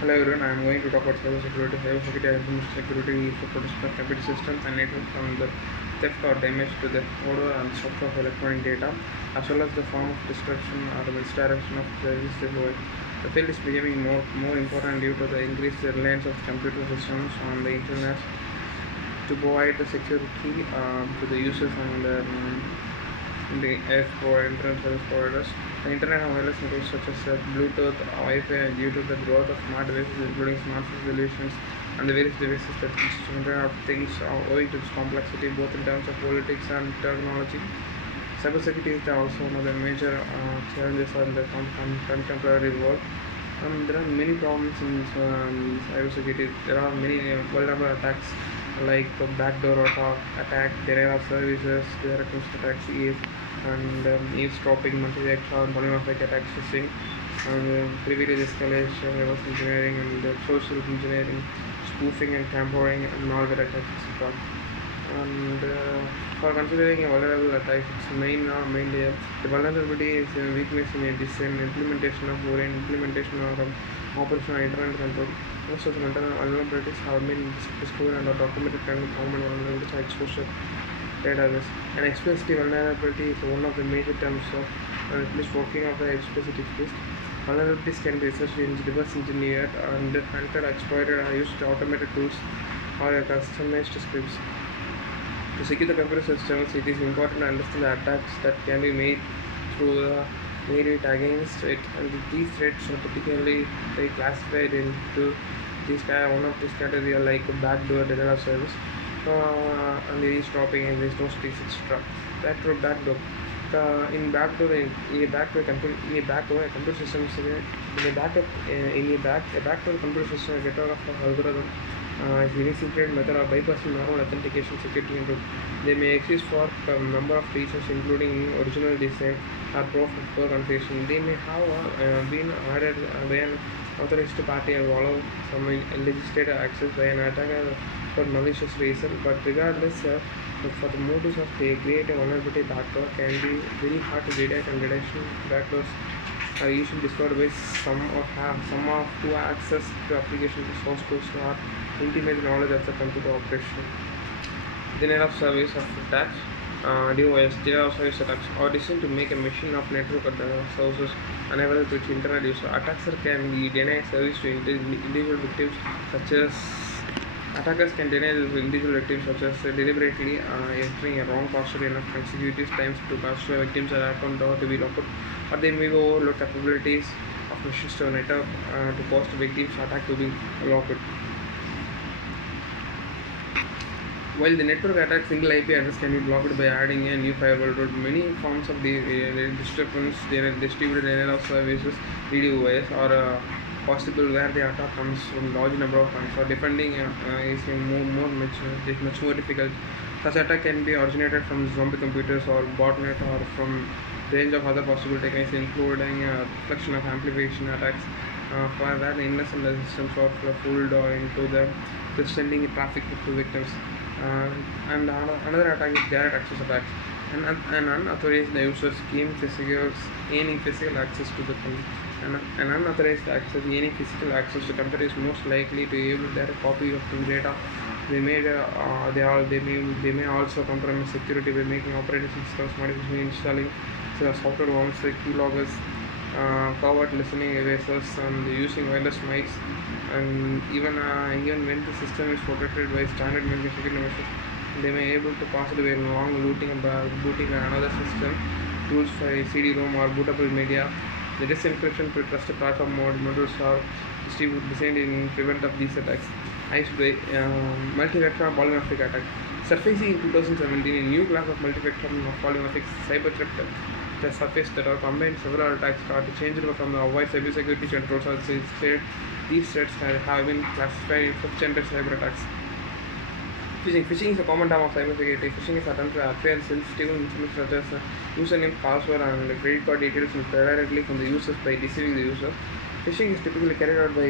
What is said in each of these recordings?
Hello everyone, I am going to talk about cybersecurity. Cybersecurity and information security is the protection of computer systems and networks from the theft or damage to the hardware and software of electronic data, as well as the form of destruction or misdirection of services world. The field is becoming more important due to the increased reliance of computer systems on the internet to provide the security to the users and the as for internet service providers. The internet of wireless networks such as Bluetooth, Wi-Fi, due to the growth of smart devices, including smartphone solutions and the various devices that use Internet of Things, owing to its complexity both in terms of politics and technology. Cybersecurity is also one of the major challenges in the contemporary world. There are many problems in cybersecurity. There are many vulnerable attacks like backdoor attack, denial of services, direct attacks, and eavesdropping, multi-vector, polymorphic attacks, phishing, and privilege escalation, reverse engineering, and social engineering, spoofing and tampering, and malware attacks, etc. And for considering a vulnerable attack, its mainly the vulnerability is a weakness in a design, implementation of implementation or operational internet control. Most of the internal vulnerabilities have been discovered and are documented and common vulnerabilities are exposure database. An explicit vulnerability is one of the major terms of at least working of the explicit list. Vulnerabilities can be researched in reverse engineered and hunted, exploited, or used automated tools or customized scripts. To secure the computer systems, it is important to understand the attacks that can be made through the made it against it, and these threats are particularly very classified into one of these categories like backdoor denial of service, and the eavesdropping and the sticks, etc. Backdoor. In backdoor, in a backdoor computer, in a backdoor a computer system in a backup in a backdoor computer system, a getter of algorithm is any secret method of bypassing normal authentication security input. They may exist for a number of reasons, including original design or proof of poor configuration. They may have been added by an authorized party and allow some legislative access by an attacker for malicious reason. But regardless, for the motives of creating vulnerability, backdoor can be very hard to detect, and detection backdoors are usually discovered by some of who access to application to source codes or intimate knowledge of the computer operation. Denial of service of attacks, DOS, denial of service attacks, are designed to make a machine of network services unavailable to its internet user. Attackers can deny service to individual victims, such as attackers can deny individual victims, such as deliberately entering a wrong password enough consecutive times to cause victims an account to be locked, or they may overload capabilities of machines to network to cause the victim's attack to be locked. While the network attack, single IP address can be blocked by adding a new firewall route. Many forms of the disturbance, they are distributed denial of services, DDoS, or possible where the attack comes from large number of points. Or defending is much more difficult. Such attack can be originated from zombie computers or botnet, or from range of other possible techniques, including reflection of amplification attacks. For that, innocent systems are fooled into the sending traffic to victims. And another attack is direct access attacks. An unauthorized user gaining physical access to the computer. An unauthorized access, gaining physical access to computer is most likely to be able to direct copy of the data. They may also compromise security by making operating systems modification, installing software worms like keyloggers, covert listening devices, and using wireless mics. And even when the system is protected by standard security measures, they may be able to possibly by long booting another system, tools for CD-ROM or bootable media. The disk encryption to trusted platform modules are designed in prevent of these attacks. Iced by multi-vector polymorphic attack. Surfacing in 2017, a new class of multi-vector polymorphic cyber threat that surfaced that are combined several attacks start to change from the avoid cybersecurity controls. As said, these threats have been classified in fifth generation cyber attacks. Phishing is a common term of cybersecurity. Phishing is attempt to acquire sensitive information such as username, password, and credit card details directly from the users by deceiving the user. Phishing is typically carried out by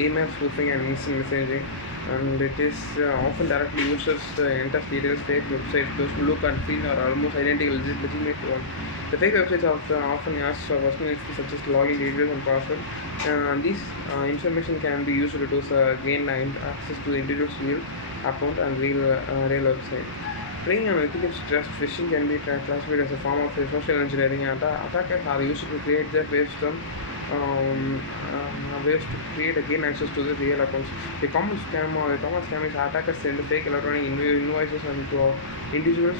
email spoofing and instant messaging, and it is often directly users enter details, fake websites. Those who look and feel are almost identical legitimate one. The fake websites often ask for personal info such as login details and password. These information can be used to gain access to the individual's real account and real website. Playing on Wikileaks trust phishing can be classified as a form of social engineering. Attackers are used to create their ways to create again access to the real accounts. The common scam is attackers send fake electronic invoices and to individuals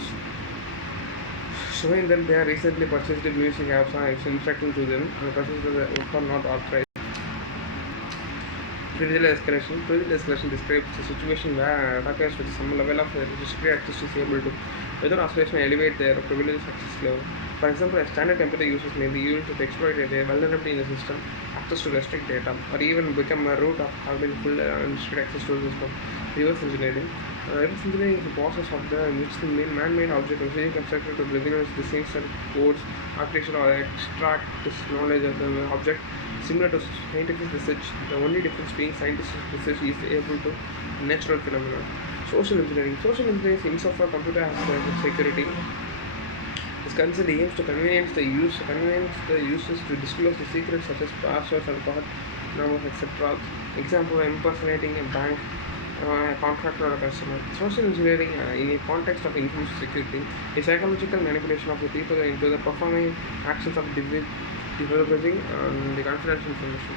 showing them they are recently purchased using apps and it's instructing to them and the purchases are not authorized. Privilege escalation describes a situation where attackers with some level of restricted access is able to, without oscillation, elevate their privilege access level. For example, a standard computer users may be used to exploit a vulnerability in the system, access to restrict data, or even become a root of having full unrestricted access to the system. Reverse engineering. Reverse engineering is the process of which the man-made object is being constructed to reverse the same set of codes, architecture, or extract this knowledge of the object. Similar to scientific research, the only difference being scientific research is able to natural phenomena. Social engineering. Social engineering is insofar computer has security. This concept aims to convince the users to disclose the secrets such as passwords and card numbers, etc. Example: impersonating a bank, a contractor, or a customer. Social engineering, in a context of information security, is psychological manipulation of the people into the performing actions of developing the confidential information.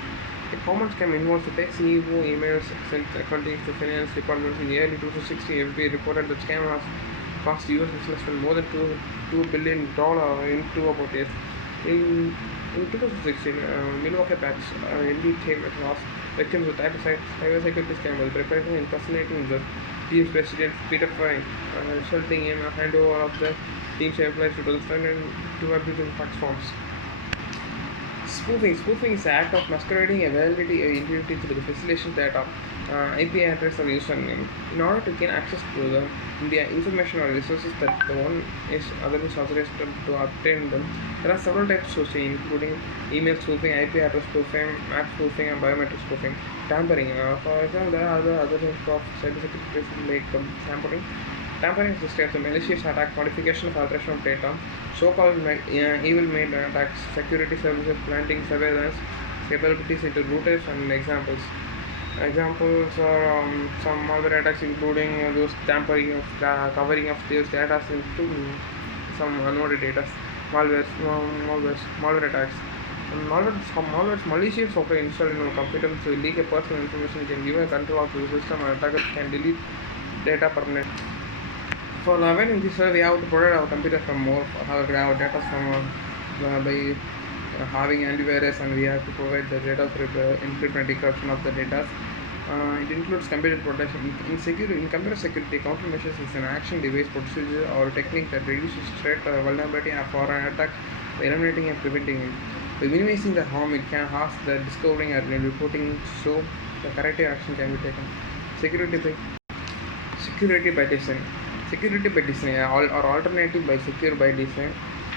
A common scam involves the fake CEO emails sent accounting to finance departments. In the early 2016, FBI reported that scam has cost US businessmen more than $2 billion in two about years. In 2016, Milwaukee Pats indeed came across victims with cybersecurity scam while preparing and impersonating the team's president Peter Fry, resulting in a handover of the team's employees to the friend and to abusing fax forms. Spoofing is the act of masquerading a validity or integrity through the facilitation data, IP address or username, in order to gain access to the information or resources that the one is otherwise authorized to obtain them. There are several types of spoofing, including email spoofing, IP address spoofing, MAC spoofing, and biometric spoofing. Tampering. For example, there are other types of cybersecurity like tampering. Tampering is describes a malicious attack, modification of alteration of data, so-called evil-made attacks, security services planting surveillance capabilities into routers and examples. Examples are some malware attacks, including those tampering of covering of those data into some unwanted data. Malware attacks. Malware's malicious software installed in a computer to leak a personal information can give a control of the system and attackers can delete data permanently. For avoiding this, we have to protect our computer from more our data from by having antivirus, and we have to provide the data for encryption and decryption of the data. It includes computer protection. In computer security, countermeasures is an action, device, procedure, or technique that reduces threat or vulnerability for an attack by eliminating and preventing it. By minimizing the harm it can cause, the discovering and reporting, so the corrective action can be taken. Security by design. Security by design or alternative by secure by design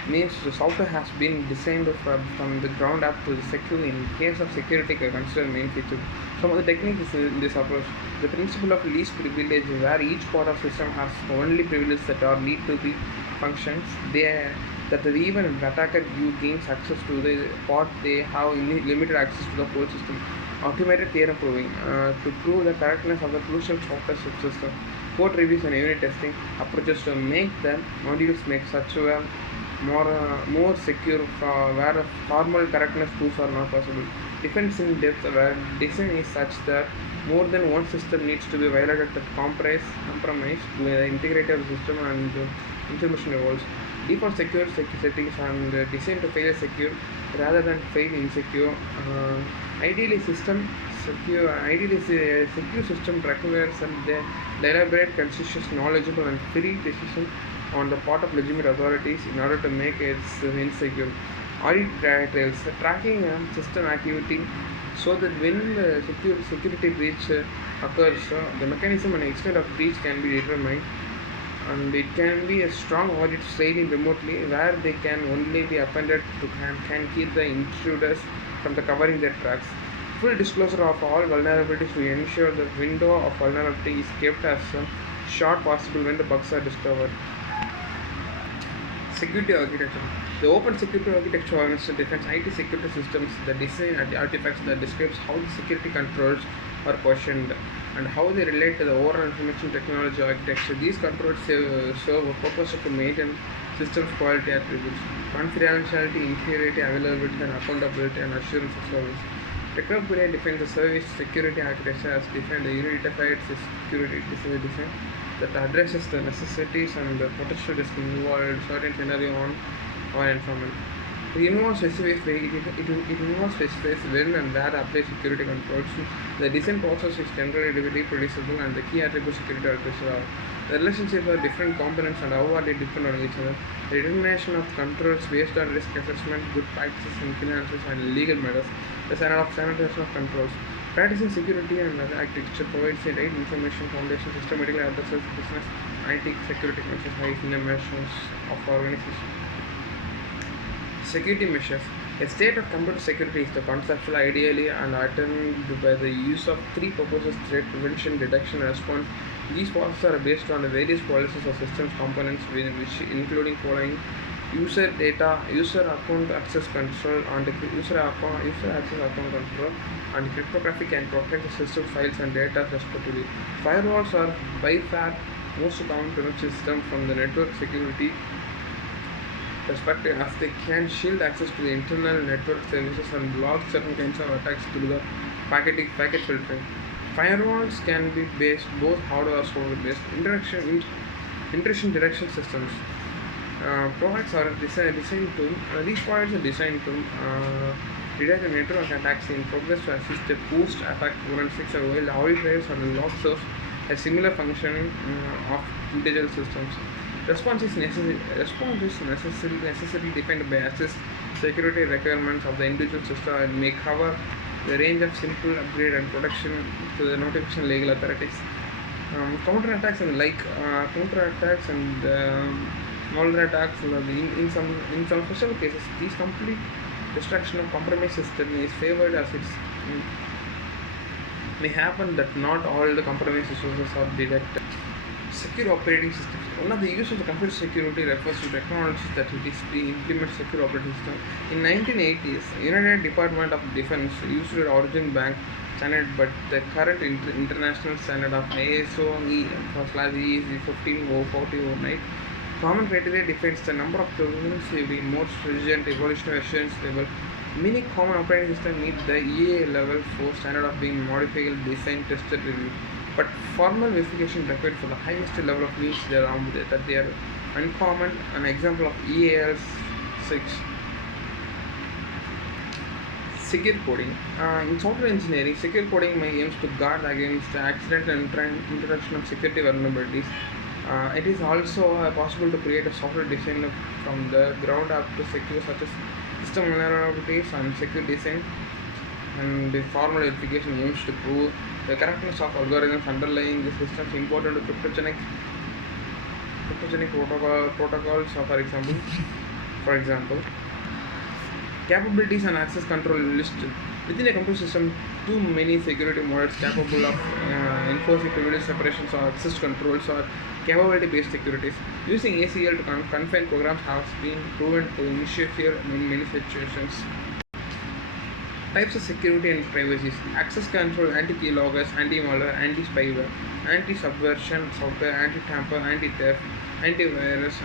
means the software has been designed from the ground up to secure. In case of security, consider main feature. Some of the techniques in this approach: the principle of least privilege, where each part of system has only privileges that are need to be functions. That even an attacker gains access to the part, they have limited access to the whole system. Automated theorem proving to prove the correctness of the crucial software system. Code reviews and unit testing approaches to make the modules make such a more secure where formal correctness proofs are not possible. Defense in depth, where design is such that more than one system needs to be violated that compromise with the integrity of the system and information evolves. Default secure settings and designed to fail secure rather than fail insecure. Ideally, a secure system requires a deliberate, conscious, knowledgeable, and free decision on the part of legitimate authorities in order to make it insecure. Audit trails, tracking system activity so that when the security breach occurs, the mechanism and extent of breach can be determined, and it can be a strong audit sailing remotely where they can only be appended to can keep the intruders from the covering their tracks. Full disclosure of all vulnerabilities to ensure the window of vulnerability is kept as short possible when the bugs are discovered. Security architecture. The open security architecture organization defines IT security systems, the design and the artifacts that describes how the security controls are questioned and how they relate to the overall information technology architecture. These controls serve a purpose to maintain systems quality attributes, confidentiality, integrity, availability, and accountability, and assurance of service. Wikipedia defines the service security architecture as defined a unified security design that addresses the necessities and the potential risk involved in certain scenario on or environment. It involves specifies when and where to apply security controls. The design process is generally reproducible and the key attributes security architecture are the relationship of different components and how are they different on each other. The determination of controls based on risk assessment, good practices in finances and legal matters. The standardization of controls. Practicing security and architecture provides a right information foundation systematically addresses business IT security concerns in the measures of organization. Security measures. A state of computer security is the conceptual ideally and attained by the use of three purposes: threat prevention, detection, and response. These processes are based on the various policies of systems components which including following: user data, user account access control, and user access account control, and cryptography can protect the system files and data respectively. Firewalls are by far most common prevention system from the network security perspective as they can shield access to the internal network services and block certain kinds of attacks through the packet filtering. Firewalls can be based both hardware or software based. Intrusion detection systems. Products are designed to these products are designed to detect the network attacks in progress to assist the post-attack forensics, while audit trails and log serve a similar function of individual systems. Response is necessarily defined by assess security requirements of the individual system and may cover the range of simple upgrade and protection to the notification legal authorities. Counterattacks and counterattacks and malware attacks. In some special cases, these complete destruction of compromised system is favored as it may happen that not all the compromised resources are detected. Secure operating systems. One of the use of the computer security refers to technologies that it is to implement secure operating system. In 1980s, United Department of Defense used the Origin Bank standard, but the current international standard of ISO/EC 1504009 common criteria defines the number of provisions every more stringent evolutionary assurance level. Many common operating systems meet the EA level 4 standard of being modifiable, designed, tested, reviewed. But formal verification required for the highest level of means that they are uncommon. An example of EAL 6. Secure coding. In software engineering, secure coding may aims to guard against the accidental introduction of security vulnerabilities. It is also possible to create a software design from the ground up to secure such as system vulnerabilities and secure design. And the formal verification aims to prove the correctness of algorithms underlying the systems important to cryptogenic protocols. For example, capabilities and access control list. Within a computer system, too many security models capable of enforcing privilege separations or access controls or capability-based securities. Using ACL to confine programs has been proven to initiate fear in many situations. Types of security and privacy: access control, anti-keyloggers, anti-malware, anti-spyware, anti-subversion software, anti-tamper, anti-theft, antivirus,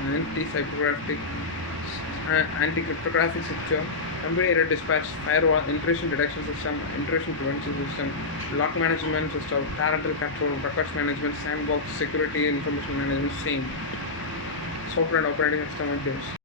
anti-cryptographic secure, computer error dispatch, firewall, intrusion detection system, intrusion prevention system, lock management system, parental control, records management, sandbox, security, information management, same software and operating system like this.